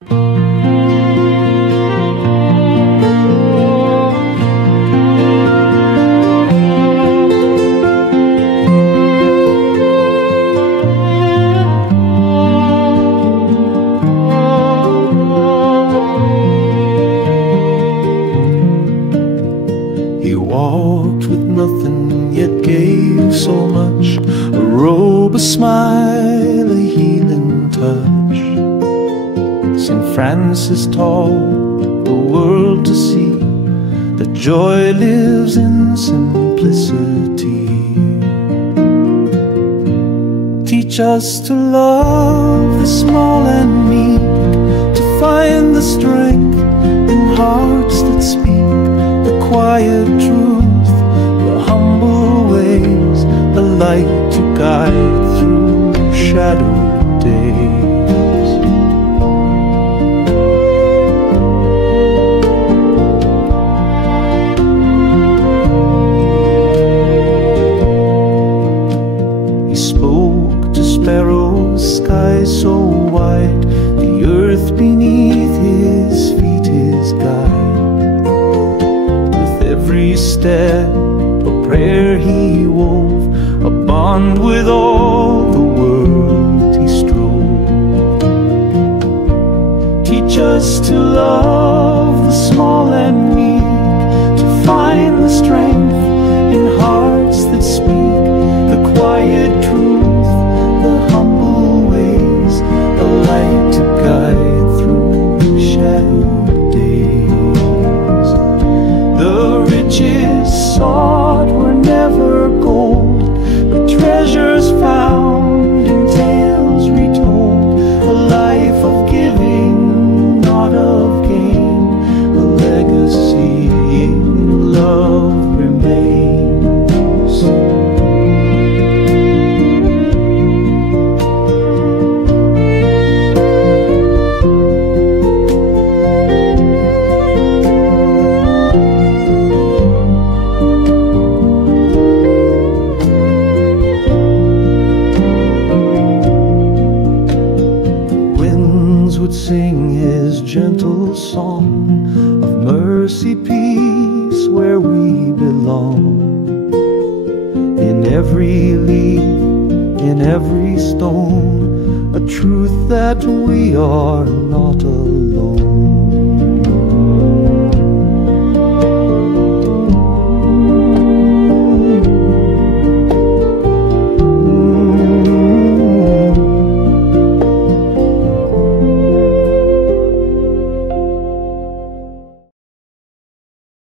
He walked with nothing, yet gave so much. A robe, a smile, a healing touch. St. Francis taught the world to see that joy lives in simplicity. Teach us to love the small and meek, to find the strength in hearts that speak the quiet truth, the humble ways, the light to guide through shadowed days. He spoke to sparrows, sky so wide, the earth beneath his feet his guide. With every step a prayer he wove, a bond with all the world he strove. Teach us to love the small and meek, to find the strength in hearts that speak the quiet truth, the humble ways, the light to guide through shadowed days. The riches sought were never gold, but treasures found in tales retold. A life of giving, not of gain, a legacy in love remains. Would sing his gentle song of mercy, peace, where we belong. In every leaf, in every stone, a truth that we are not alone.